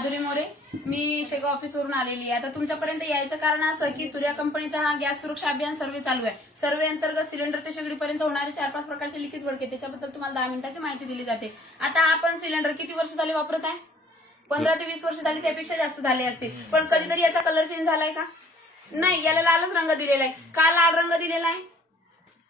माधुरी मोरे, मी शेगाव ऑफिसवरून आलेली आहे. आता तुमच्यापर्यंत यायचं कारण असं की सूर्या कंपनीचा हा गॅस सुरक्षा अभियान सर्व्हे चालू आहे. सर्व्हे अंतर्गत सिलेंडर ते शेगडीपर्यंत होणारे 4-5 प्रकारचे लिकेज वळके, त्याच्याबद्दल तुम्हाला 10 मिनिटाची माहिती दिली जाते. आता आपण सिलेंडर किती वर्ष झाले वापरत आहे? 15 ते 20 वर्ष झाली, त्यापेक्षा जास्त झाले असतील. पण कधीतरी याचा कलर चेंज झालाय का? नाही. याला लालच रंग दिलेला आहे. का लाल रंग दिलेला आहे?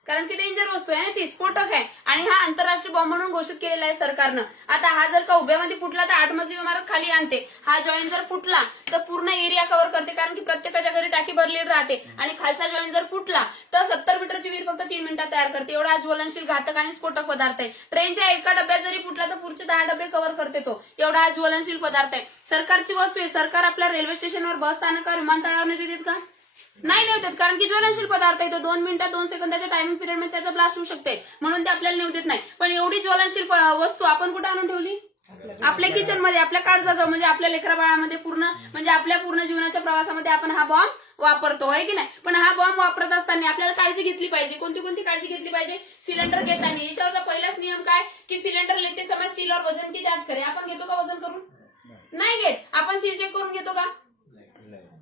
कारण की डेंजर वस्तू आहे ना, ती स्फोटक आहे आणि हा आंतरराष्ट्रीय बॉम्ब म्हणून घोषित केलेला आहे सरकारनं. आता हा जर का उभ्यामध्ये फुटला तर 8 मजली इमारत खाली आणते. हा जॉईंट जर फुटला तर पूर्ण एरिया कव्हर करते, कारण की प्रत्येकाच्या घरी टाकी भरलेली राहते. आणि खालचा जॉईंट जर फुटला तर 70 मीटरची विहीर फक्त 3 मिनिटात तयार करते. एवढा ज्वलनशील, घातक आणि स्फोटक पदार्थ आहे. ट्रेनच्या एका डब्यात जरी फुटला तर पुढचे 10 डबे कव्हर करते तो. एवढा ज्वलनशील पदार्थ आहे. सरकारची वस्तू आहे. सरकार आपल्या रेल्वे स्टेशनवर, बस स्थानकावर, विमानतळावर नाही देत का? नाही नेऊ देत, कारण की ज्वलनशील पदार्थ आहे तो. 2 मिनिटात 2 सेकंदाच्या टायमिंग पिरियड मध्ये त्याचा ब्लास्ट होऊ शकते, म्हणून ते आपल्याला नेऊ देत नाही. पण एवढी ज्वलनशील वस्तू आपण कुठे आणून ठेवली? आपल्या किचन मध्ये, आपल्या काळजाजवळ, म्हणजे आपल्या लेकरा बाळामध्ये पूर्ण, म्हणजे आपल्या पूर्ण जीवनाच्या प्रवासामध्ये आपण हा बॉम्ब वापरतो, आहे की नाही? पण हा बॉम्ब वापरत असताना आपल्याला काळजी घेतली पाहिजे. कोणती कोणती काळजी घेतली पाहिजे? सिलेंडर घेताना याच्यावरचा पहिलाच नियम काय की सिलेंडर लेते समय सील और वजन की जांच करे. आपण घेतो का वजन करून? नाही घेत. आपण सील चेक करून घेतो का?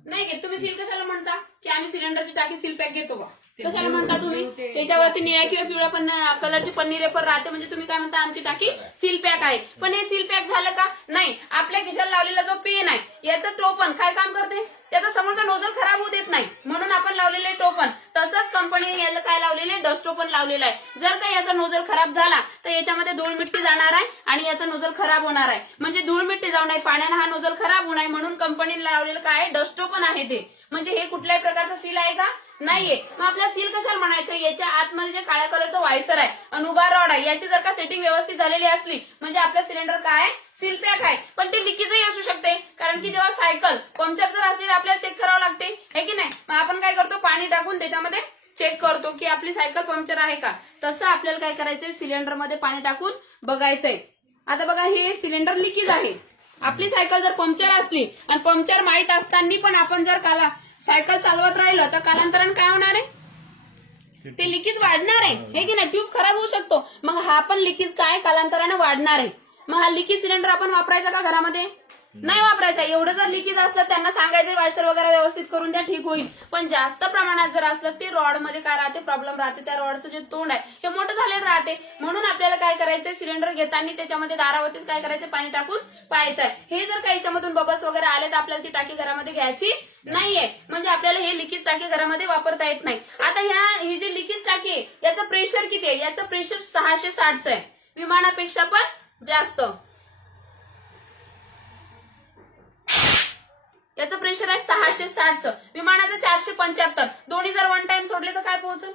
नाही घेत. तुम्ही सील कशाला म्हणता की आम्ही सिलेंडरची टाकी सील पॅक घेतो का? कशाला म्हणता तुम्ही? त्याच्यावरती निळ्या किंवा पिवळ्या कलरची पन्नी रेपर राहते, म्हणजे तुम्ही काय म्हणता आमची टाकी सील पॅक आहे. पण हे सील पॅक झालं का? नाही. आपल्या खिशाला लावलेला जो पेन आहे याचं टोपण काय काम करते? त्याचा समोरचा नोझल खराब होऊ देत नाही, म्हणून आपण लावलेले टोपण. तसंच कंपनीने याला काय लावलेले? डस्ट टोपण लावलेलं आहे. जर का याचा नोझल खराब झाला तर याच्यामध्ये धूळ मिट्टी जाणार आहे आणि याचा नोझल खराब होणार आहे. म्हणजे धूळ मिट्टी जाऊ नये, पाण्याने हा नोझल खराब होऊ नये म्हणून कंपनीने लावलेलं काय? डस्ट टोपण आहे ते. म्हणजे हे कुठल्याही प्रकारचं सील आहे का? नाहीये. मग आपल्या सील कशाला म्हणायचं? याच्या आतमध्ये जे काळ्या कलरचं वायसर आहे आणि उभा रॉड आहे, याची जर का सेटिंग व्यवस्थित झालेली असली म्हणजे आपलं सिलेंडर काय आहे? सील पॅक आहे. पण ते लिकेजही असू शकते, कारण की जेव्हा सायकल पंक्चर जर असली तर आपल्याला चेक करावं लागते, है की नाही? मग आपण काय करतो? पाणी टाकून त्याच्यामध्ये चेक करतो की आपली सायकल पंक्चर आहे का. तसं आपल्याला काय करायचंय? सिलेंडरमध्ये पाणी टाकून बघायचंय. आता बघा, हे सिलेंडर लिकेज आहे. आपली सायकल जर पंक्चर असली आणि पंक्चर माहित असताना पण आपण जर सायकल चालवत राहिलं तर कालांतराने काय होणार आहे? ते लिकेज वाढणार आहे, हे की नाही? ट्यूब खराब होऊ शकतो. मग हा पण लिकेज काय कालांतराने वाढणार आहे. मग हा लिकेज सिलेंडर आपण वापरायचा का घरामध्ये? नाही वापरायचा. एवढं जर लिकेज असलं त्यांना सांगायचं वायसर वगैरे व्यवस्थित करून द्या, ठीक होईल. पण जास्त प्रमाणात जर असलं ते रॉड मध्ये काय राहते? प्रॉब्लेम राहते. त्या रॉडचं जे तोंड आहे हे मोठं झालेलं राहते. म्हणून आपल्याला काय करायचंय? सिलेंडर घेताना त्याच्यामध्ये दारावरतीच काय करायचं? पाणी टाकून पाहायचं आहे. हे जर का याच्यामधून बबल्स वगैरे आले तर आपल्याला ती टाकी घरामध्ये घ्यायची नाहीये. म्हणजे आपल्याला हे लिकेज टाकी घरामध्ये वापरता येत नाही. आता ही जी लिकेज टाकी आहे याचं प्रेशर किती आहे? याचं प्रेशर 660चं आहे. विमानापेक्षा पण जास्त याचं प्रेशर आहे 660चं. विमानाचं 475. दोन्ही जर वन टाइम सोडले तर काय पोहोचल?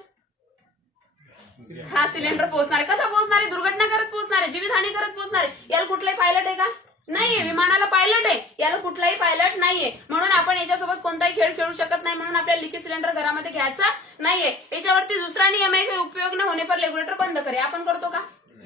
हा सिलेंडर पोहोचणार आहे. कसा पोहोचणार आहे? दुर्घटना करत पोहोचणार आहे, जीवितहानी करत पोहोचणार आहे. याला कुठलाही पायलट आहे का? नाहीये. विमानाला पायलट आहे, याला कुठलाही पायलट नाहीये. म्हणून आपण याच्यासोबत कोणताही खेळ खेळू शकत नाही. म्हणून आपल्याला लिकेज सिलेंडर घरामध्ये घ्यायचा नाहीये. याच्यावरती दुसरा नियम आहे की उपयोग न होणे पर रेग्युलेटर बंद करे. आपण करतो का?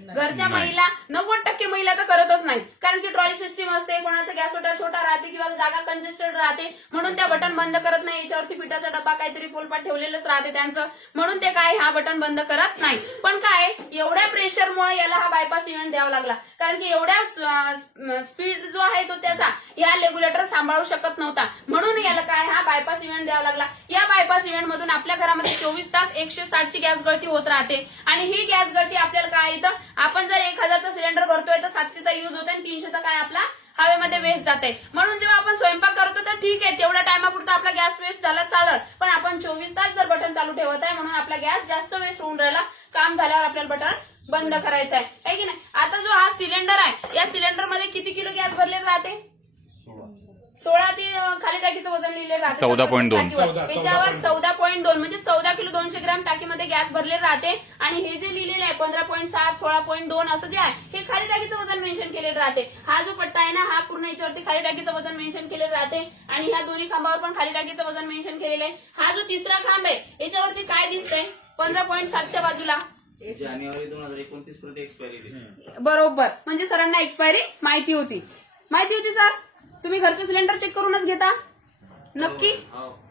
घरच्या महिला 90% महिला तर करतच नाही, कारण की ट्रॉली सिस्टीम असते, कोणाचा गॅस छोटा छोटा राहते किंवा जागा कंजेस्टेड राहते, म्हणून त्या बटन बंद करत नाही. याच्यावरती पिठाचा डब्बा काहीतरी पोलपाट ठेवलेलंच राहते त्यांचं, म्हणून ते काय हा बटन बंद करत नाही. पण काय एवढ्या प्रेशरमुळे याला हा बायपास इव्हेंट द्यावा लागला, कारण की एवढ्या स्पीड जो आहे तो त्याचा या रेग्युलेटर सांभाळू शकत नव्हता. म्हणून याला काय हा बायपास इव्हेंट द्यावा लागला. या बायपास इव्हेंट मधून आपल्या घरामध्ये 24 तास 160ची गॅस गळती होत राहते. आणि ही गॅस गळती आपल्याला काय येतं? आपण जर 1000चा सिलेंडर भरतोय तर 700चा युज होतोय आणि 300चा काय आपला हवेमध्ये वेस्ट जाते. म्हणून जेव्हा आपण स्वयंपाक करतो तर ठीक आहे, तेवढ्या टायमापुरता आपला गॅस वेस्ट झाला चालत, पण आपण 24 तास जर बटन चालू ठेवत आहे म्हणून आपला गॅस जास्त वेस्ट होऊन राहिला. काम झाल्यावर आपल्याला बटन बंद करायचं आहे की नाही? आता जो हा सिलेंडर आहे या सिलेंडर मध्ये किती किलो गॅस भरलेला राहते? 16 ते खाली टाकीचं वजन लिहिलेलं राहते 14.2. त्याच्यावर 14.2 म्हणजे 14 किलो 200 ग्रॅम टाकीमध्ये गॅस भरलेलं राहते. आणि हे जे लिहिलेलं आहे 15.7 16.2 असं जे आहे हे खाली टाकीचं वजन मेन्शन केलेलं राहते. हा जो पट्टा आहे ना हा पूर्ण याच्यावरती खाली टाकीचं वजन मेन्शन केलेलं राहते. आणि ह्या दोन्ही खांबावर पण खाली टाकीचं वजन मेन्शन केलेलं आहे. हा जो तिसरा खांब आहे याच्यावरती काय दिसतंय? 15.7च्या बाजूला जानेवारी 2029 पर्यंत एक्सपायरी. बरोबर, म्हणजे सरांना एक्सपायरी माहिती होती सर. तुम्ही घरचं सिलेंडर चेक करूनच घेता? नक्की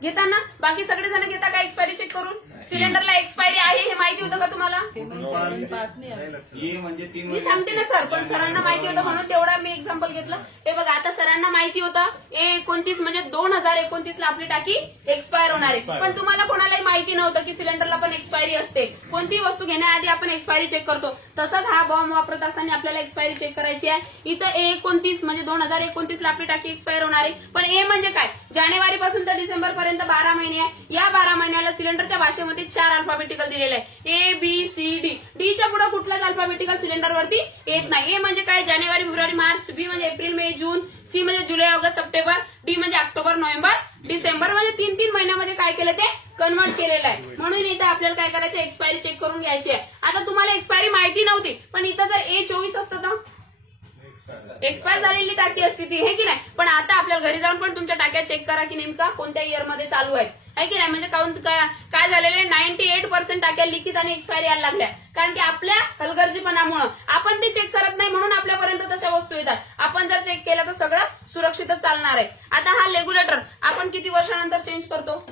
घेता ना? बाकी सगळेजण घेता का एक्सपायरी चेक करून? सिलेंडरला एक्सपायरी आहे हे माहिती होतं का तुम्हाला? हे म्हणजे 3 मी सांगते ना सर, पण सरांना माहिती होतं म्हणून तेवढा मी एक्झाम्पल घेतलं. हे बघा, आता सरांना माहिती होतं 29 म्हणजे 2029 ला आपली टाकी एक्सपायर होणार आहे, पण तुम्हाला कोणालाही माहिती नव्हतं की सिलेंडरला पण एक्सपायरी असते. कोणतीही वस्तू घेण्याआधी आपण एक्सपायरी चेक करतो, तसंच हा बॉम्ब वापरत असताना आपल्याला एक्सपायरी चेक करायची आहे. इथं 29 म्हणजे 2029 ला आपली टाकी एक्सपायर होणार आहे. पण ए म्हणजे काय? जानेवारी पासून तर डिसेंबर पर्यंत 12 महिने आहे. या 12 महिन्याला सिलेंडरच्या भाषेमध्ये 4 अल्फाबेटिकल दिलेले आहे, ए बी सी डी. डीच्या पुढे कुठलाच अल्फाबेटिकल सिलेंडरवरती येत नाही. ए म्हणजे काय? जानेवारी, फेब्रुवारी, मार्च. बी म्हणजे एप्रिल, मे, जून. सी म्हणजे जुलै, ऑगस्ट, सप्टेंबर. डी म्हणजे ऑक्टोबर, नोव्हेंबर, डिसेंबर. म्हणजे 3-3 महिन्यामध्ये काय केलं ते कन्वर्ट केलेलं आहे. म्हणून इथं आपल्याला काय करायचं, एक्सपायरी चेक करून घ्यायची आहे. आता तुम्हाला एक्सपायरी माहिती नव्हती, पण इथं जर A24 असतं तर एक्सपायर झालेली टाकी असती ती, हे की नाही? पण आता आपल्याला घरी जाऊन पण तुमच्या टाक्या चेक करा की नेमका कोणत्या इयर मध्ये चालू आहेत, है की नाही? म्हणजे काय झालेलं आहे, 98% टाक्या लिकेज आणि एक्सपायरी यायला लागल्या, कारण की आपल्या हलगर्जीपणामुळे आपण ते चेक करत नाही, म्हणून आपल्यापर्यंत तशा वस्तू येतात. आपण जर चेक केलं तर सगळं सुरक्षितच चालणार आहे. आता हा रेग्युलेटर आपण किती वर्षानंतर चेंज करतो?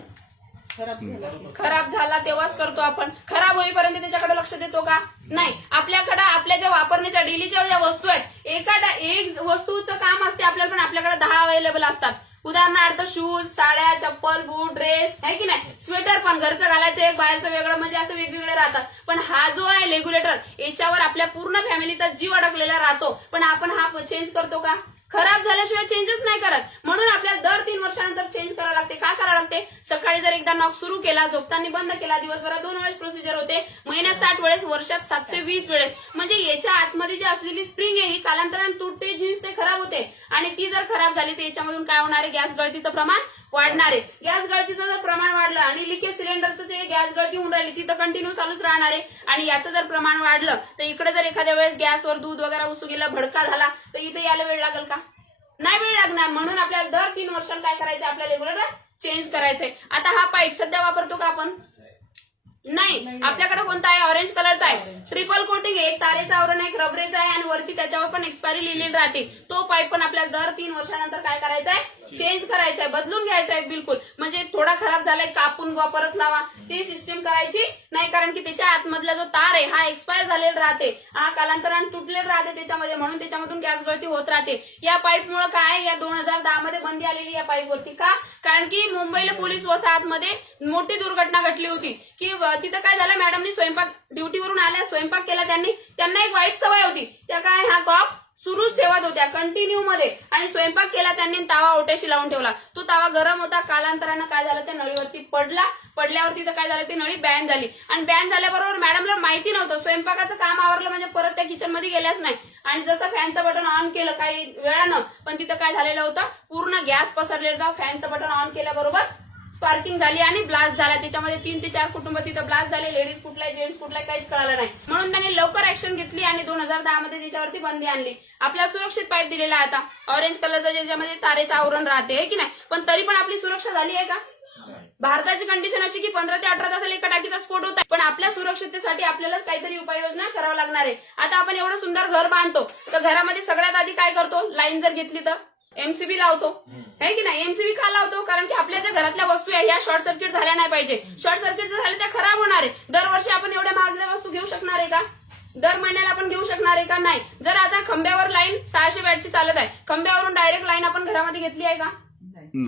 खराब झाला तेव्हाच करतो आपण. खराब होईपर्यंत त्याच्याकडे लक्ष देतो का? नाही. आपल्याकडे आपल्या ज्या वापरण्याच्या डेलीच्या ज्या वस्तू आहेत, एक वस्तूचं काम असते आपल्याला, पण आपल्याकडे 10 अवेलेबल असतात. उदाहरणार्थ शूज, साड्या, चप्पल, बूट, ड्रेस, है की नाही? स्वेटर पण घरचं घालायचं एक, बाहेरचं वेगळं, म्हणजे असं वेगवेगळे राहतात. पण हा जो आहे रेग्युलेटर, याच्यावर आपल्या पूर्ण फॅमिलीचा जीव अडकलेला राहतो, पण आपण हा चेंज करतो का? खराब झाल्याशिवाय चेंजच नाही करत. म्हणून आपल्याला दर 3 वर्षानंतर चेंज करावं लागते. का करावं लागते? सकाळी जर एकदा नॉक सुरू केला, झोपताना बंद केला, दिवसभरात 2 वेळेस प्रोसिजर होते, महिन्यात 60 वेळेस, वर्षात 720 वेळेस. म्हणजे याच्या आतमध्ये जी असलेली स्प्रिंग आहे ही कालांतराने तुटते, जीन्स ते खराब होते, आणि ती जर खराब झाली तर याच्यामधून काय होणार आहे? गॅस गळतीचं प्रमाण वाढणार आहे. गॅस गळतीचं जर प्रमाण वाढलं आणि लिकेज सिलेंडरचं जे गॅस गळती होऊन राहिली ती तर कंटिन्यू चालूच राहणार आहे, आणि याचं जर प्रमाण वाढलं तर इकडे जर एखाद्या वेळेस गॅसवर दूध वगैरे उसू गेला, भडका झाला, तर इथे यायला वेळ लागेल का? नाही वेळ लागणार. म्हणून आपल्याला दर 3 वर्षांनी काय करायचं, आपल्याला रेग्युलेटर चेंज करायचंय. आता हा पाईप सध्या वापरतो का आपण? नाही. आपल्याकडे कोणता आहे? ऑरेंज कलरचा आहे. ट्रिपल कोटिंग आहे, एक तारेचं आवरण आहे, एक रबरेचं आहे, आणि वरती त्याच्यावर पण एक्सपायरी लिहिलेली राहते. तो पाईप पण आपल्याला दर 3 वर्षानंतर काय करायचा आहे? चेंज करायचा आहे, बदलून घ्यायचा आहे बिलकुल. म्हणजे थोडा खराब झालाय, कापून परत लावा, ती सिस्टीम करायची नाही, कारण की त्याच्या आतमधला जो तार आहे हा एक्सपायर झालेला राहते, हा कालांतराने तुटलेला राहते त्याच्यामध्ये, म्हणून त्याच्यामधून गॅस गळती होत राहते. या पाईपमुळे काय, या 2010 मध्ये बंदी आलेली या पाईपवरती. का? कारण की मुंबईला पोलीस वसाहतमध्ये मोठी दुर्घटना घडली होती की तिथं काय झालं, मॅडमनी स्वयंपाक ड्युटीवरून आल्या, स्वयंपाक केला त्यांना एक वाईट सवय होती, त्या काय हा कॉक सुरूच ठेवत होत्या कंटिन्यू मध्ये, आणि स्वयंपाक केला त्यांनी, तावा ओट्याशी लावून ठेवला. तो तावा गरम होता, कालांतरानं काय झालं, त्या नळीवरती पडल्यावरती तर काय झालं, ती नळी बॅन झाली, आणि बॅन झाल्याबरोबर मॅडमला माहिती नव्हतं, स्वयंपाकाचं काम आवरलं म्हणजे परत त्या किचन मध्ये गेल्याच नाही, आणि जसं फॅनचं बटन ऑन केलं काही वेळानं, पण तिथं काय झालेलं होतं, पूर्ण गॅस पसरलेला होता. फॅनचं बटन ऑन केल्याबरोबर स्पार्किंग झाली आणि ब्लास्ट झाला. त्याच्यामध्ये 3 ते 4 कुटुंब तिथं ब्लास्ट झाले. लेडीज कुठलाय, जेंट्स कुठलाय काहीच कळालं नाही. म्हणून त्यांनी लवकर ऍक्शन घेतली आणि 2010 मध्ये त्याच्यावरती बंदी आणली. आपल्या सुरक्षित पाईप दिलेला आता ऑरेंज कलरचा, ज्याच्यामध्ये तारेचं आवरण राहते, है की नाही? पण तरी पण आपली सुरक्षा झाली आहे का? भारताची कंडिशन अशी की 15 ते 18 तासाला एका टाकीचा स्फोट होत आहे, पण आपल्या सुरक्षिततेसाठी आपल्याला काहीतरी उपाययोजना करावं लागणार आहे. आता आपण एवढं सुंदर घर बांधतो, तर घरामध्ये सगळ्यात आधी काय करतो, लाईन जर घेतली तर एमसीबी लावतो, है की नाही? एमसीबी का लावतो? कारण की आपल्या ज्या घरातल्या वस्तू आहे ह्या शॉर्ट सर्किट झाल्या नाही पाहिजे. शॉर्ट सर्किट जर झाले त्या खराब होणार आहे. दरवर्षी आपण एवढ्या महागड्या वस्तू घेऊ शकणार आहे का? दर महिन्याला आपण घेऊ शकणार आहे का? नाही. जर आता खांब्यावर लाईन 600 वॅटची चालत आहे, खांब्यावरून डायरेक्ट लाईन आपण घरामध्ये घेतली आहे का?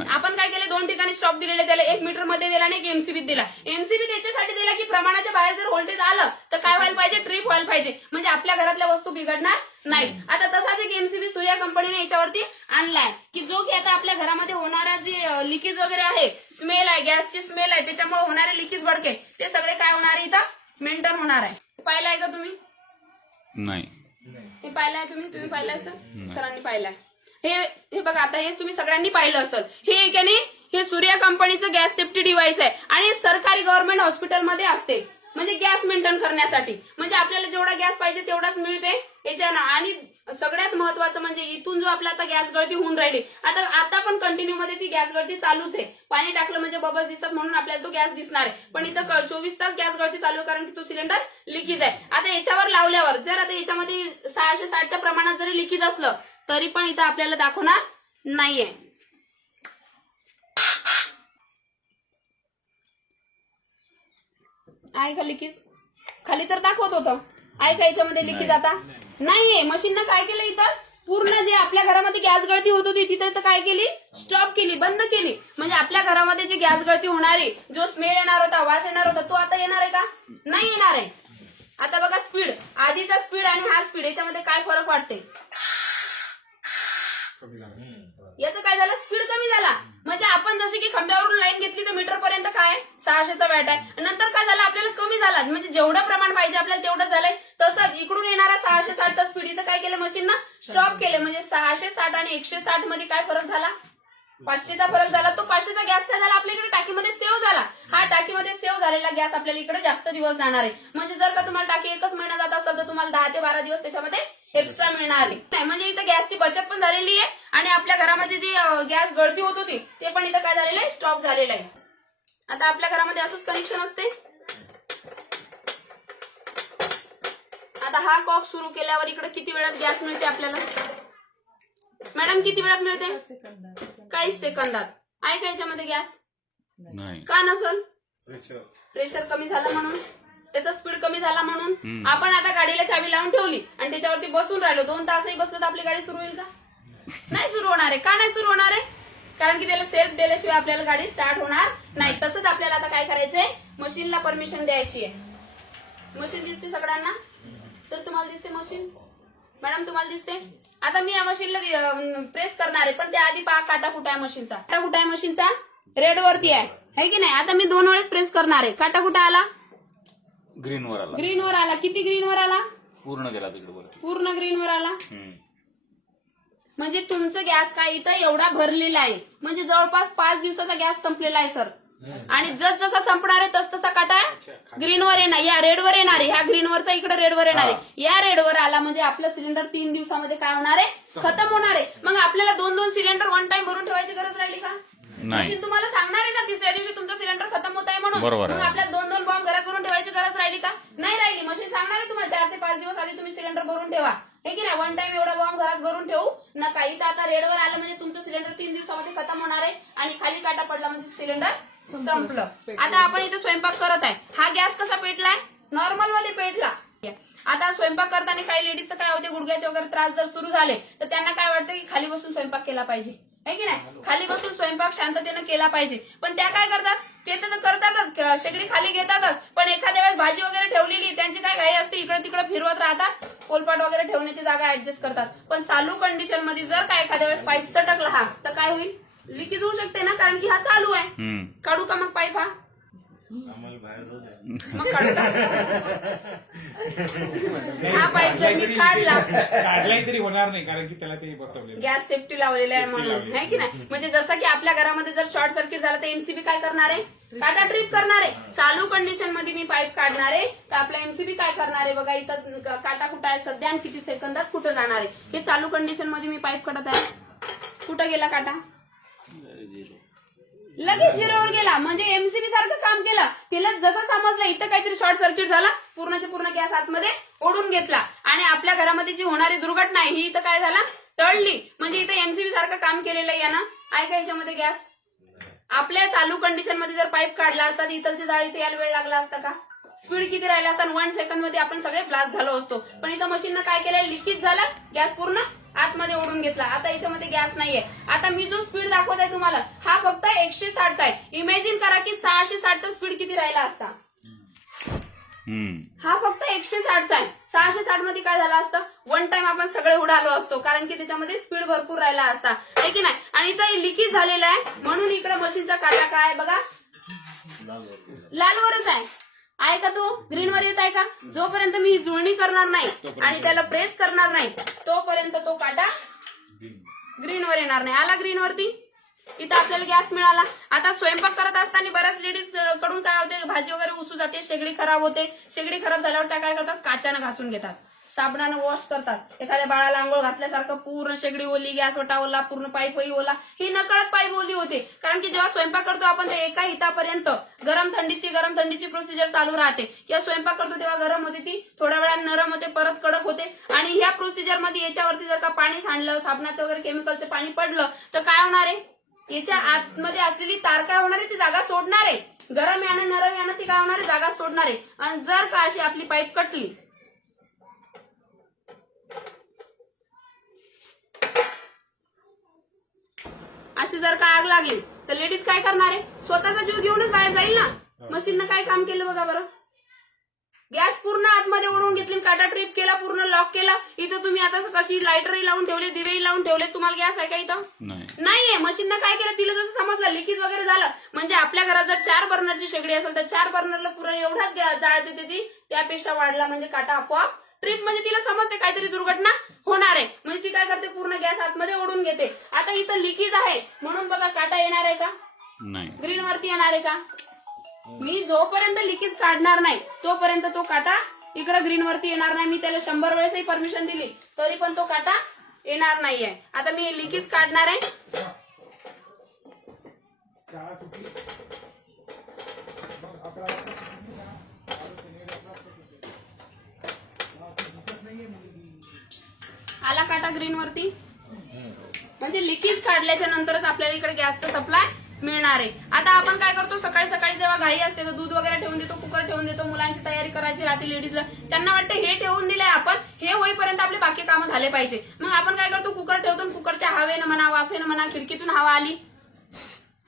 आपण काय केले, 2 ठिकाणी स्टॉप दिलेले, त्याला 1 मीटर मध्ये दिला आणि 1 एमसीबी दिला. एमसीबी त्याच्यासाठी दिला की प्रमाणाच्या बाहेर जर व्होल्टेज आलं तर काय व्हायला पाहिजे, ट्रिप व्हायला पाहिजे, म्हणजे आपल्या घरातल्या वस्तू बिघडणार नाही. आता तसाच एक एमसीबी सूर्या कंपनीने याच्यावरती आणलाय की जो की आता आपल्या घरामध्ये होणारा जे लिकेज वगैरे आहे, स्मेल आहे, गॅसची स्मेल आहे, त्याच्यामुळे होणारे लिकेज भडके ते सगळे काय होणार आहे, इथं मेंटेन होणार आहे. पाहिलं आहे का तुम्ही? नाही. हे पाहिलंय तुम्ही पाहिलंय सर? सरांनी पाहिलंय. हे बघा, आता हे तुम्ही सगळ्यांनी पाहिलं असेल. हे सूर्या कंपनीचं गॅस सेफ्टी डिव्हाइस आहे आणि सरकारी गव्हर्नमेंट हॉस्पिटलमध्ये असते, म्हणजे गॅस मेंटेन करण्यासाठी. म्हणजे आपल्याला जेवढा गॅस पाहिजे तेवढाच मिळते याच्यानं. आणि सगळ्यात महत्वाचं म्हणजे इथून जो आपला आता गॅस गळती होऊन राहिली, आता पण कंटिन्यू मध्ये ती गॅस गळती चालूच आहे. पाणी टाकलं म्हणजे बबल्स दिसतात म्हणून आपल्याला तो गॅस दिसणार आहे, पण इथं 24 तास गॅस गळती चालू आहे, कारण की तो सिलेंडर लिकेज आहे. आता याच्यावर लावल्यावर जर आता याच्यामध्ये 660च्या प्रमाणात जरी लिकेज असलं तरी पण इथं आपल्याला दाखवणार नाहीये. आहे का लिकेज? खाली तर दाखवत होतं. आहे का याच्यामध्ये लिकेज? आता नाहीये. मशीननं काय केलं इथं, पूर्ण जे आपल्या घरामध्ये गॅस गळती होत होती तिथे तर काय केली, स्टॉप केली, बंद केली. म्हणजे आपल्या घरामध्ये जी गॅस गळती होणारी, जो स्मेल येणार होता, वास येणार होता, तो आता येणार आहे का? नाही येणार आहे. आता बघा स्पीड, आधीचा स्पीड आणि हा स्पीड याच्यामध्ये काय फरक वाटते? याचं काय झालं, स्पीड कमी झाला. म्हणजे आपण जसे की खांब्यावरून लाईन घेतली तर मीटर पर्यंत काय 600चा वॅट आहे. नंतर काय झालं, आपल्याला कमी झाला. म्हणजे जेवढं प्रमाण पाहिजे आपल्याला तेवढं झालंय. तसं इकडून येणारा 660चा स्पीड इथं काय केलं मशीननं, स्टॉप केलं. म्हणजे 660 आणि 160 मध्ये काय फरक झाला, 500चा फरक झाला. तो 500चा गॅस काय झाला, आपल्या इकडे टाकीमध्ये सेव्ह झाला. हा टाकीमध्ये सेव्ह झालेला गॅस आपल्याला इकडे जास्त दिवस जाणार आहे. म्हणजे जर का तुम्हाला टाकी एकच महिना जात असेल तर तुम्हाला 10 ते 12 दिवस त्याच्यामध्ये एक्स्ट्रा मिळणार आहे. म्हणजे इथं गॅसची बचत पण झालेली आहे आणि आपल्या घरामध्ये जी गॅस गळती होत होती ते पण इथं काय झालेलं आहे, स्टॉप झालेलं आहे. आता आपल्या घरामध्ये असंच कनेक्शन असते. आता हा कॉक सुरू केल्यावर इकडे किती वेळात गॅस मिळते आपल्याला मॅडम? किती वेळात मिळते? काहीच सेकंदात. आहे का याच्यामध्ये गॅस? नाही. का नसल? प्रेशर कमी झालं म्हणून, त्याचा स्पीड कमी झाला म्हणून. आपण आता गाडीला चावी लावून ठेवली आणि त्याच्यावरती बसून राहिलो, 2 तासही बसलो तर आपली गाडी सुरू होईल का? नाही सुरू होणार आहे. का नाही सुरू होणार आहे? कारण की त्याला सेल्फ दिल्याशिवाय आपल्याला गाडी स्टार्ट होणार नाही. तसंच आपल्याला आता काय करायचंय, मशीनला परमिशन द्यायची आहे. मशीन दिसते सगळ्यांना? सर तुम्हाला दिसते मशीन? मॅडम तुम्हाला दिसते? आता मी या मशीनला प्रेस करणार आहे, पण त्याआधी पहा काटा कुठं आहे मशीनचा. काटा कुठं आहे मशीनचा? रेड वरती आहे की नाही? आता मी 2 वेळेस प्रेस करणार आहे. काटा कुठं आला? ग्रीनवर आला. ग्रीनवर आला. किती ग्रीनवर आला? पूर्ण गेला तिकडे. पूर्ण ग्रीनवर आला. म्हणजे तुमचं गॅस काय इथं एवढा भरलेला आहे. म्हणजे जवळपास 5 दिवसाचा गॅस संपलेला आहे सर. आणि जसा संपणार आहे तसा काटा ग्रीनवर येणार, या रेडवर येणार आहे. ह्या ग्रीनवरचा इकडे रेडवर येणार आहे. या रेडवर आला म्हणजे आपलं सिलेंडर 3 दिवसामध्ये काय होणार आहे, खतम होणार आहे. मग आपल्याला 2-2 सिलेंडर वन टाइम भरून ठेवायची गरज राहिली का? मशीन तुम्हाला सांगणार आहे ना तिसऱ्या दिवशी तुमचं सिलेंडर खतम होत आहे म्हणून. मग आपल्याला 2-2 बॉम्ब घरात भरून ठेवायची गरज राहिली का? नाही राहिली. मशीन सांगणार आहे तुम्हाला 4 ते 5 दिवस आधी तुम्ही सिलेंडर भरून ठेवा, हे की नाही? वन टाइम एवढा बॉम्ब घरात भरून ठेवू नका. इथं आता रेडवर आलं म्हणजे तुमचं सिलेंडर 3 दिवसामध्ये खतम होणार आहे आणि खाली काटा पडला म्हणजे सिलेंडर संपलं. आता आपण इथे स्वयंपाक करत आहे. हा गॅस कसा पेटलाय? नॉर्मल मध्ये पेटला. आता स्वयंपाक करताना काही लेडीजचं काय होते, गुडघ्याचे वगैरे त्रास जर सुरू झाले तर त्यांना काय वाटतं की खाली बसून स्वयंपाक केला पाहिजे, है की नाही? खाली बसून स्वयंपाक शांततेनं केला पाहिजे. पण त्या काय करतात, ते तर करतातच, शेगडी खाली घेतातच. पण एखाद्या वेळेस भाजी वगैरे ठेवलेली त्यांची काय घाई असते, इकडे तिकडे फिरवत राहतात, पोलपाट वगैरे ठेवण्याची जागा ऍडजस्ट करतात. पण चालू कंडिशन मध्ये जर का एखाद्या वेळेस पाईप सटकला हा तर काय होईल, लिकेज होऊ शकते ना, कारण की हा चालू आहे. काढू का मग पाईप? हा मग काढू का? हा पाईप जर मी काढलाही तरी होणार नाही, कारण की त्याला ते बसवले गॅस सेफ्टी लावलेला आहे म्हणून, है की नाही? म्हणजे जसं की आपल्या घरामध्ये जर शॉर्ट सर्किट झालं तर एमसीबी काय करणार आहे, काटा ट्रिप करणार आहे. चालू कंडिशन मध्ये मी पाईप काढणार आहे तर आपला एमसीबी काय करणार आहे, बघा इथं काटा कुठं आहे सध्या आणि किती सेकंदात कुठं जाणार आहे. हे चालू कंडिशन मध्ये मी पाईप काढत आहे. कुठं गेला काटा? लगेच 0वर गेला. म्हणजे एमसीबी सारखं काम केलं. तिला जसं समजलं इथं काहीतरी शॉर्ट सर्किट झाला, पूर्णच्या पूर्ण गॅस आतमध्ये ओढून घेतला आणि आपल्या घरामध्ये जी होणारी दुर्घटना आहे ही इथं काय झाला, टळली. म्हणजे इथं एमसीबी सारखं काम केलेलं आहे ना. आहे का याच्यामध्ये गॅस? आपल्या चालू कंडिशन मध्ये जर पाईप काढला असता तर इथलची जाळी ते यायला वेळ लागला असता का? स्पीड किती राहिला असता? 1 सेकंद मध्ये आपण सगळे ब्लास्ट झालो असतो. पण इथं मशीननं काय केलं, लिकेज झाला, गॅस पूर्ण आतमध्ये ओढून घेतला. आता याच्यामध्ये गॅस नाहीये. आता मी जो स्पीड दाखवत आहे तुम्हाला हा फक्त 160चा आहे. इमॅजिन करा की 660चा स्पीड किती राहिला असता. हा फक्त 160चा आहे. 660 मध्ये काय झालं असतं, वन टाइम आपण सगळे उडालो असतो, कारण की त्याच्यामध्ये स्पीड भरपूर राहिला असता, आहे की नाही? आणि इथं लिकेज झालेला आहे म्हणून इकडे मशीनचा काटा काय बघा, लालवरच आहे का? तो ग्रीनवर येत आहे का? जोपर्यंत मी ही जुळणी करणार नाही आणि त्याला प्रेस करणार नाही तोपर्यंत तो काटा ग्रीनवर येणार नाही. आला ग्रीनवरती, इथं आपल्याला गॅस मिळाला. आता स्वयंपाक करत असताना बऱ्याच लेडीज कडून काय होते, भाजी वगैरे उसू जाते, शेगडी खराब होते. शेगडी खराब झाल्यावर त्या काय करतात, काचानं घासून घेतात, साबणानं वॉश करतात. एखाद्या बाळाला आंघोळ घातल्यासारखं पूर्ण शेगडी ओली, गॅस वटा ओला, पूर्ण पाईपही ओला. ही नकळत पाईप ओली होते, कारण की जेव्हा स्वयंपाक करतो आपण ते एका हितापर्यंत गरम थंडीची प्रोसिजर चालू राहते. किंवा स्वयंपाक करतो तेव्हा गरम होते, ती थोड्या वेळात नरम होते, परत कडक होते. आणि ह्या प्रोसिजर मध्ये याच्यावरती जर का पाणी सांडलं, साबणाचं वगैरे केमिकलचं पाणी पडलं तर काय होणार आहे, याच्या आतमध्ये असलेली तार काय होणार आहे, ती जागा सोडणार आहे. गरम यानं नरम यानं ती काय होणार आहे, जागा सोडणार आहे. आणि जर का अशी आपली पाईप कटली, अशी जर का आग लागली तर लेडीज काय करणार आहे, स्वतःचा जीव घेऊनच बाहेर जाईल ना. मशीननं काय काम केलं बघा बरं. गॅस पूर्ण आतमध्ये ओढून घेतली, काटा ट्रिप केला, पूर्ण लॉक केला. इथं तुम्ही आता कशी लायटरही लावून ठेवले, दिवेही लावून ठेवले, तुम्हाला गॅस आहे का इथं? नाहीये. मशीननं काय केलं, तिला जसं समजलं लिकेज वगैरे झालं, म्हणजे आपल्या घरात जर 4 बर्नरची शेगडी असेल तर 4 बर्नरला पुरा एवढाच जाळ देते ती, त्यापेक्षा वाढला म्हणजे काटा आपोआप ट्रिप, म्हणजे तिला समजते काहीतरी दुर्घटना होणार आहे, म्हणजे ती काय करते, पूर्ण गॅस आतमध्ये ओढून घेते. आता इथं लिकेज आहे म्हणून बघा काटा येणार आहे का, ग्रीन वरती येणार आहे का. मी जोपर्यंत लिकेज काढणार नाही तोपर्यंत तो काटा इकडे ग्रीन वरती येणार नाही. मी त्याला 100 वेळेसही परमिशन दिली तरी पण तो काटा येणार नाहीये. आता मी लिकेज काढणार आहे. आला काटा ग्रीन वरती, म्हणजे लिकेज काढल्याच्या नंतरच आपल्याला इकडे गॅसचा सप्लाय मिळणार आहे. आता आपण काय करतो, सकाळी सकाळी जेव्हा घाई असते तर दूध वगैरे ठेवून देतो, कुकर ठेवून देतो, मुलांची तयारी करायची राहते लेडीजला, त्यांना वाटतं हे ठेवून दिलंय आपण, हे होईपर्यंत आपले बाकी कामं झाले पाहिजे. मग आपण काय करतो, कुकर ठेवतो, कुकरच्या हवेनं म्हणा, वाफेनं म्हणा, खिडकीतून हवा आली,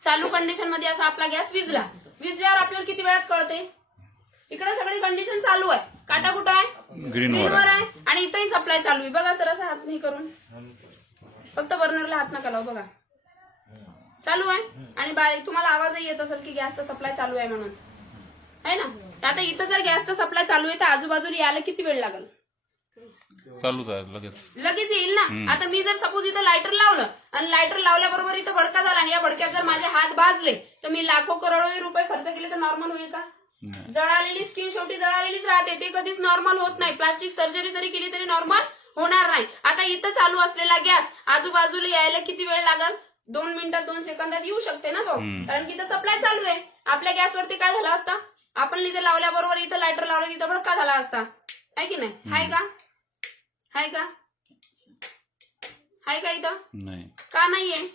चालू कंडिशन मध्ये असा आपला गॅस विजला. विजल्यावर आपल्याला किती वेळात कळते, इकडे सगळी कंडिशन चालू आहे, काटा कुठं आहे, ग्रीनवर आहे, आणि इथंही सप्लाय चालू आहे. बघा सर, असं हात नाही करून, फक्त बर्नरला हात नका लावू, बघा चालू आहे. आणि बारीक तुम्हाला आवाजही येत असेल की गॅसचा सप्लाय चालू आहे म्हणून, आहे ना. आता इथं जर गॅसचा सप्लाय चालू आहे तर आजूबाजूला यायला किती वेळ लागेल, चालूच आहे, लगेच येईल ना. आता मी जर सपोज इथं लायटर लावलं आणि लायटर लावल्याबरोबर इथं भडका झाला आणि या भडक्यात जर माझे हात भाजले तर मी लाखो करोडो रुपये खर्च केले तर नॉर्मल होईल का. जळालेली स्किन शेवटी जळालेलीच राहते, ते कधीच नॉर्मल होत नाही. प्लास्टिक सर्जरी जरी केली तरी नॉर्मल होणार नाही. आता इथं चालू असलेला गॅस आजूबाजूला यायला किती वेळ लागेल, 2 मिनिटात 2 सेकंदात येऊ शकते ना तो, कारण की इथं सप्लाय चालू आहे. आपल्या गॅसवरती काय झालं असतं, आपण इथं लावल्याबरोबर इथं लायटर लावलं तिथं भडका झाला असता, आहे की नाही. हाय का, हाय का, हाय का इथं, का नाहीये.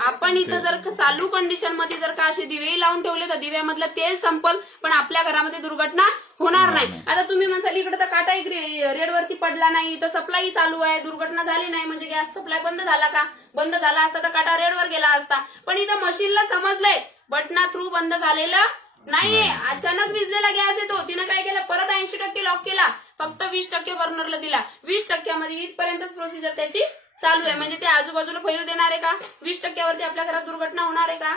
आपण इथं जर चालू कंडिशन मध्ये जर का असे दिवे लावून ठेवले तर दिव्यामधलं तेल संपल, पण आपल्या घरामध्ये दुर्घटना होणार नाही. आता तुम्ही म्हणसाल इकडे तर काटाही रेडवरती पडला नाही, तर सप्लाय चालू आहे, दुर्घटना झाली नाही, म्हणजे गॅस सप्लाय बंद झाला का. बंद झाला असता तर काटा रेडवर गेला असता, पण इथं मशीनला समजलंय बटना थ्रू बंद झालेलं नाहीये. अचानक विजलेला गॅस येतो, तिनं काय केलं, परत 80% लॉक केला, फक्त 20% बर्नरला दिला. 20% मध्ये इथपर्यंतच प्रोसिजर त्याची चालू आहे, म्हणजे ते आजूबाजूला फैलू देणार आहे का. 20% वरती आपल्या घरात दुर्घटना होणार आहे का,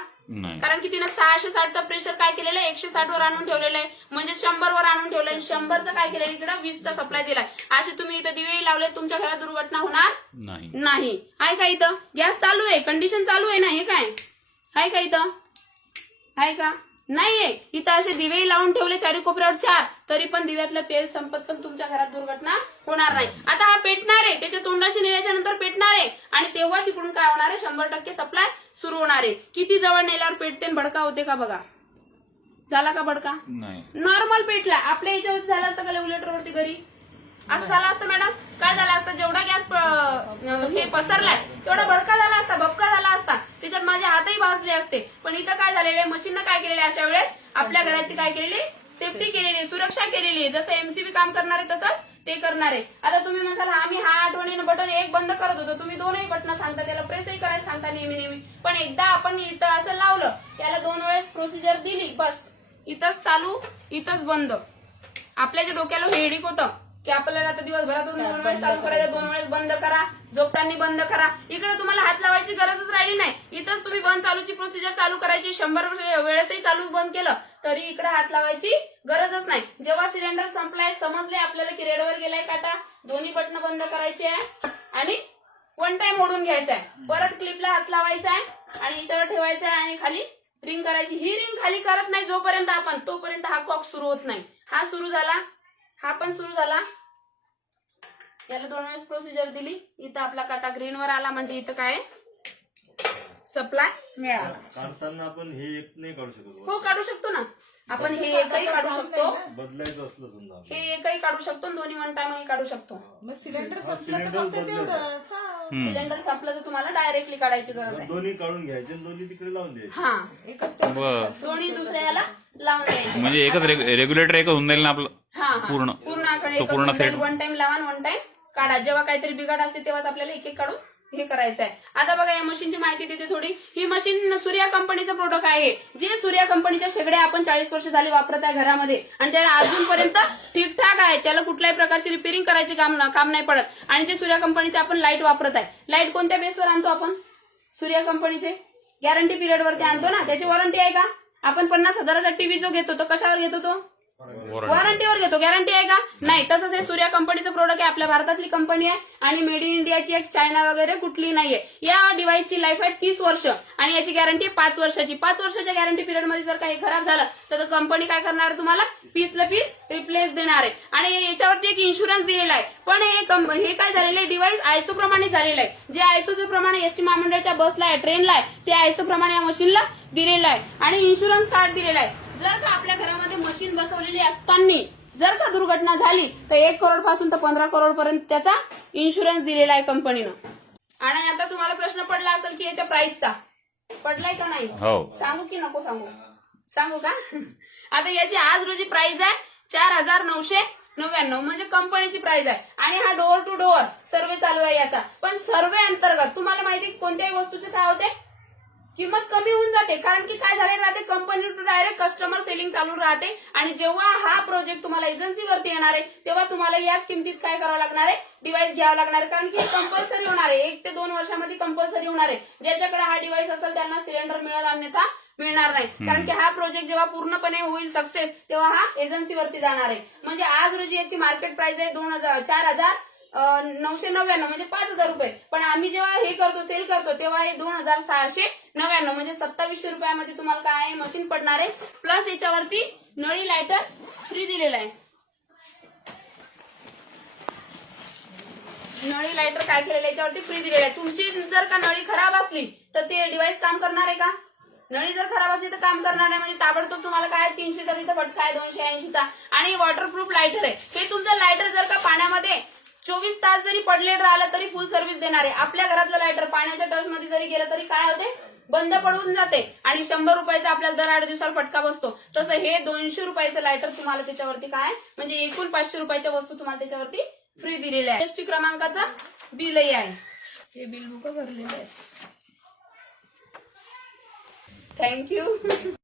कारण की तिनं 660चा प्रेशर काय केलेलं आहे, 160 वर आणून ठेवलेलं आहे, म्हणजे 100 वर आणून ठेवलंय. 100चं काय केलं, इकडे 20चा सप्लाय दिलाय. असे तुम्ही इथं दिवे लावले, तुमच्या घरात दुर्घटना होणार नाही. आहे का इथं गॅस चालू आहे, कंडिशन चालू आहे ना. हे काय आहे का इथं, आहे का नाहीये. इथं असे दिवे लावून ठेवले चारी कोपऱ्यावर 4, तरी पण दिव्यातलं तेल संपत पण तुमच्या घरात दुर्घटना होणार नाही. आता हा पेटणार आहे, त्याच्या तोंडाशी नेल्याच्या नंतर पेटणार आहे, आणि तेव्हा तिकडून काय होणार आहे, 100% सप्लाय सुरू होणार आहे. किती जवळ नेल्यावर पेटते भडका होते का बघा. झाला का भडका, नॉर्मल पेटला. आपल्या याच्यावरती झाला असतं का रेग्युलेटरवरती घरी, असं झालं असतं मॅडम. काय झालं असतं, जेवढा गॅस हे पसरलाय तेवढा भडका झाला असता, भपका झाला असता, त्याच्यात माझे हातही भाजले असते. पण इथं काय झालेलं आहे, मशीननं काय केलेलं आहे, अशा वेळेस आपल्या घराची काय केलेली, सेफ्टी केलेली, सुरक्षा केलेली आहे. जसं एमसीबी काम करणार आहे तसंच ते करणार आहे. आता तुम्ही म्हणसाल आम्ही हा आठवणीनं बटन एक बंद करत होतो, तुम्ही 2ही बटन सांगता, त्याला प्रेसही करायला सांगता नेहमी. पण एकदा आपण इथं असं लावलं, त्याला 2 वेळेस प्रोसिजर दिली, बस इथंच चालू इथंच बंद. आपल्या जे डोक्याला हेडिक होतं की आपल्याला आता दिवसभरातून 2 वेळेस चालू करायचं, 2 वेळेस बंद करा, झोपताना बंद करा. इकडे तुम्हाला हात लावायची गरजच राहिली नाही. इथंच तुम्ही बंद चालूची प्रोसिजर चालू करायची. 100 वेळेसही चालू बंद केलं तरी इकडे हात लावायची गरजच नाही. जेव्हा सिलेंडर संपलाय, समजले आपल्याला की रेडवर गेलाय काटा, दोन्ही बटन बंद करायचे आहे आणि 1 टाइम ओढून घ्यायचा आहे. परत क्लिपला हात लावायचा आहे आणि याच्यावर ठेवायचा आहे आणि खाली रिंग करायची. ही रिंग खाली करत नाही जोपर्यंत आपण, तोपर्यंत हा कॉक सुरू होत नाही. हा सुरू झाला, हा पण सुरू झाला, याला 2 वेळेस प्रोसिजर दिली, इथं आपला काटा ग्रीनवर आला, म्हणजे इथं काय सप्लाय मिळाला. काढताना आपण हे एक नाही काढू शकत, हो काढू शकतो ना. आपण हे एकही काढू शकतो, बदलायचं असलं समजा हे एकही काढू शकतो, दोन्ही वन टाइमही काढू शकतो. मग सिलेंडर संपलं तर सिलेंडर फक्त बदलायचं. तेवढंच. हा. सिलेंडर संपलं तर तुम्हाला डायरेक्टली काढायची गरज आहे. दोन्ही काढून घ्यायचे आणि दोन्ही तिकडे लावून द्यायचे. हा, एकच तर. बर दोन्ही दुसऱ्याला लावून द्यायचे. म्हणजे एकच रेग्युलेटर एकच होऊन जाईल ना आपलं हा हा पूर्ण. पूर्ण तो पूर्ण set. वन टाइम लावा वन टाइम काढा. जेव्हा काहीतरी बिघाड असते तेव्हाच आपल्याला एक एक काढून हे करायचं आहे. आता बघा या मशीनची माहिती देते थोडी. ही मशीन सूर्या कंपनीचं प्रोडक्ट आहे, जे सूर्या कंपनीच्या शेगड्या आपण 40 वर्ष झाली वापरत आहे घरामध्ये आणि त्याला अजूनपर्यंत ठीकठाक आहे. त्याला कुठल्याही प्रकारची रिपेअरिंग करायचे काम नाही पडत. आणि जे सूर्या कंपनीचे आपण लाईट वापरत आहे, लाईट कोणत्या बेसवर आणतो आपण? सूर्या कंपनीचे गॅरंटी पिरियड वरती आणतो ना. त्याची वॉरंटी आहे का? आपण 50,000चा टीव्ही जो घेतो तो कशावर घेतो? तो वॉरंटीवर घेतो. गॅरंटी आहे का? नाही. तसंच हे सूर्या कंपनीचं प्रोडक्ट आहे, आपल्या भारतातली कंपनी आहे आणि मेड इन इंडियाची एक चायना वगैरे कुठली नाहीये. या डिव्हाइसची लाईफ आहे 30 वर्ष आणि याची गॅरंटी 5 वर्षाची. 5 वर्षाच्या गॅरंटी पिरियड मध्ये जर काही खराब झालं तर कंपनी काय करणार आहे? तुम्हाला पीसला पीस रिप्लेस देणार आहे. आणि याच्यावरती एक इन्शुरन्स दिलेला आहे. पण हे काय झालेलं आहे? डिव्हाइस आयसो प्रमाणे झालेलं आहे. जे आयसोच्या प्रमाणे एसटी महामंडळाच्या बसला आहे, ट्रेनला आहे, ते आयसो प्रमाणे या मशीनला दिलेलं आहे आणि इन्शुरन्स कार्ड दिलेला आहे. जर का आपल्या घरामध्ये मशीन बसवलेली असताना जर का दुर्घटना झाली तर 1 करोड पासून तर 15 करोड पर्यंत त्याचा इन्शुरन्स दिलेला आहे कंपनीनं. आणि आता तुम्हाला प्रश्न पडला असेल की याच्या प्राइसचा पडलाय का नाही? हो. सांगू की नको सांगू? सांगू का? आता याची आज रोजी प्राइस आहे 4,999 म्हणजे कंपनीची प्राइस आहे. आणि हा डोअर टू डोअर सर्वे चालू आहे याचा. पण सर्वे अंतर्गत तुम्हाला माहिती कोणत्याही वस्तूचे काय होते? किंमत कमी होऊन जाते. कारण की काय झालेलं राहते? Company to direct customer selling चालू राहते. आणि जेव्हा हा प्रोजेक्ट तुम्हाला एजन्सीवरती येणार आहे तेव्हा तुम्हाला याच किमतीत काय करावं लागणार आहे? डिव्हाइस घ्यावं लागणार आहे. कारण की कंपल्सरी होणार आहे. 1 ते 2 वर्षामध्ये कंपल्सरी होणार आहे. ज्याच्याकडे हा डिव्हाइस असेल त्यांना सिलेंडर मिळेल, अन्यथा मिळणार नाही. कारण की हा प्रोजेक्ट जेव्हा पूर्णपणे होईल सक्सेस तेव्हा हा एजन्सीवरती जाणार आहे. म्हणजे आज रोजी याची मार्केट प्राइस आहे 4,999 म्हणजे 5,000 रुपये. पण आम्ही जेव्हा हे करतो, सेल करतो, तेव्हा हे 2,699 म्हणजे 2700 रुपयामध्ये तुम्हाला काय आहे? मशीन पडणार आहे. प्लस याच्यावरती नळी लायटर फ्री दिलेला आहे. नळी लायटर काय केलेलं आहे? याच्यावरती फ्री दिलेलं आहे. तुमची जर का नळी खराब असली तर ते डिव्हाइस काम करणार आहे का? नळी जर खराब असली तर काम करणार नाही. म्हणजे ताबडतोब तुम्हाला काय 300चा तिथं फटका आहे, 280चा. आणि वॉटरप्रूफ लायटर आहे. हे तुमचं लायटर जर का पाण्यामध्ये 24 तास जरी पडलेलं राहिलं तरी फुल सर्व्हिस देणार आहे. आपल्या घरातलं लायटर पाण्याच्या टचमध्ये जरी गेलं तरी काय होते? बंद पडून जाते. आणि 100 रुपयाचा आपल्याला दर 8 दिवसाला फटका बसतो. तसं हे 200 रुपयाचं लायटर तुम्हाला त्याच्यावरती काय म्हणजे एकूण 500 रुपयाच्या वस्तू तुम्हाला त्याच्यावरती फ्री दिलेल्या आहे. एसटी क्रमांकाचं बिलही आहे. हे बिल बुक भरलेलं आहे. थँक्यू.